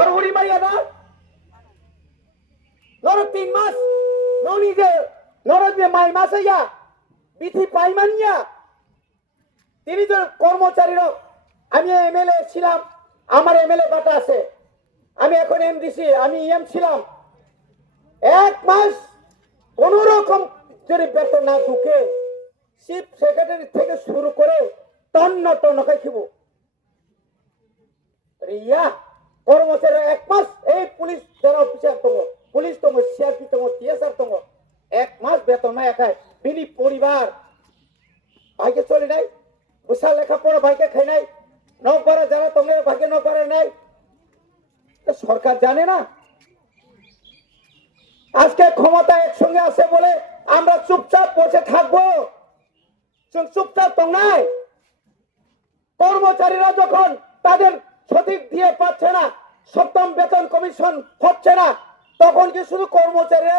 Norhuri Mariana. Norok 3 মাস. Noni je. Norok je mai masaya. Bithi paimania. তিনি যে কর্মচারীরা আমি এমএলএ ছিলাম আমার এমএলএ বাটা আছে আমি এখন এমডিসি আমি ইএম ছিলাম 1 মাস কোন রকম যদি বেতন না ঢুকে চিফ সেক্রেটারি থেকে শুরু করে টন্ন টন্ন খাইব রিয়া কর্মচারীরা 1 মাস এই পুলিশ যারা অফিসার তোমরা পুলিশ তোমরা সিআরপি তোমরা টিএসআর তোমরা 1 মাস বেতন না একাই বিনি পরিবার ভাইকে চলে নাই উসা লেখাপড়া ভাইকে খাই নাই নপারা যারা তোমার ভাগে নপারে নাই সরকার জানে না আজকে ক্ষমতা একসঙ্গে আছে বলে আমরা চুপচাপ বসে থাকবো চুপচাপ তো নাই কর্মচারীরা যখন তাদের সঠিক দিয়ে পাচ্ছে না সপ্তম বেতন কমিশন হচ্ছে না তখন কি শুধু কর্মচারীরা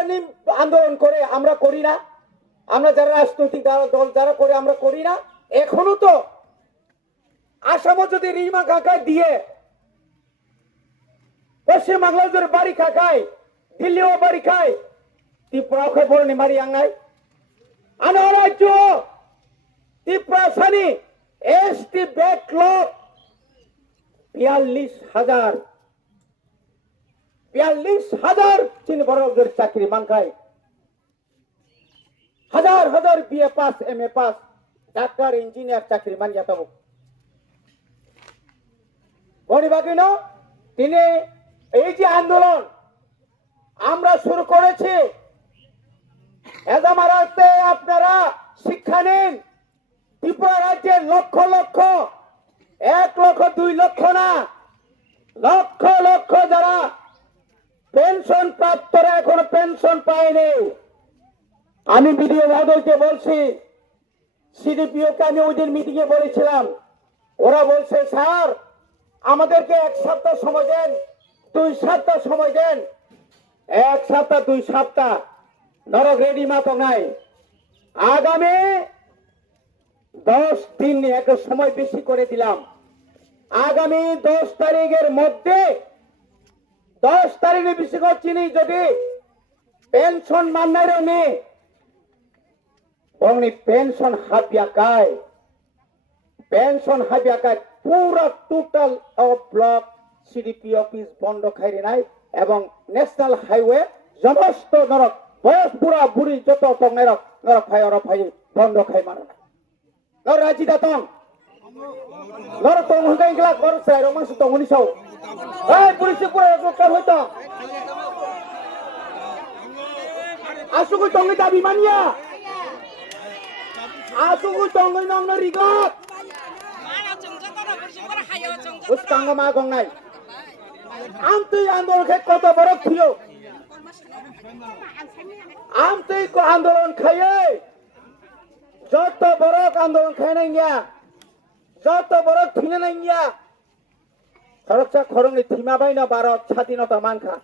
আন্দোলন করে আমরা করি না আমরা যারা রাজনৈতিক দল যারা করে আমরা করি না এখনো তো আসামও যদি রিমা কাকায় দিয়ে পশ্চিমবাংলা যদি বাড়ি খায় দিল্লিও বাড়ি খায় ত্রিপুরা খায় বলনি মারি আঙ্গাই আনারাজ্য ত্রিপুরা সানি এসটি ব্যাকলগ 42,000 চিন বড়দের চাকরি মানখায় হাজার হাজার BA pass MA pass doctor engineer চাকরি মানিয়া তব বনিবাগিনো তিনি এই যে আন্দোলন আমরা শুরু করেছি এজামারাতে আপনারা শিক্ষা নিন ত্রিপুরা রাজ্যের লক্ষ লক্ষ 1 লক্ষ 2 লক্ষ না লক্ষ লক্ষ যারা পেনশন প্রাপ্তরা এখনো পেনশন পায়নি আমি বিডিও মহোদয়কে বলছি সিডিপিওকে আমি ওই দিন মিটিং এ বলেছিলাম ওরা বলছে স্যার আমাদেরকে 1 সপ্তাহ সময় দেন 2 সপ্তাহ সময় দেন 1 সপ্তাহ 2 সপ্তাহ নরক রেডি মাতো নাই আগামী 10 দিন একটা সময় বেশি করে দিলাম আগামী 10 তারিখের মধ্যে 10 তারিখে বেশি করছিনি যদি পেনশন মান্নারে নেই Only pension habyakai pura total of block CDP office bondo khairi nai ebong national highway সমস্ত নরক বয়স পুরা বুড়ি যত তং নরক নরক ভাই bondo khai mano nor raji datong nor tong hungai gla kor sai romang su tong hunisau ei police পুরা রক্ষা হইতো আসুকু তংই দাবি মানিয়া Asuku tonggoy nong narigot. Us kanggo magong nai. Amtui andolon khay koto borok thiyo. Amtui ko andolon khaye. Joto borok andolon khay na niya. Joto borok thina na niya. Khoroksa khorong ni thima bai na barot chati no ta manka.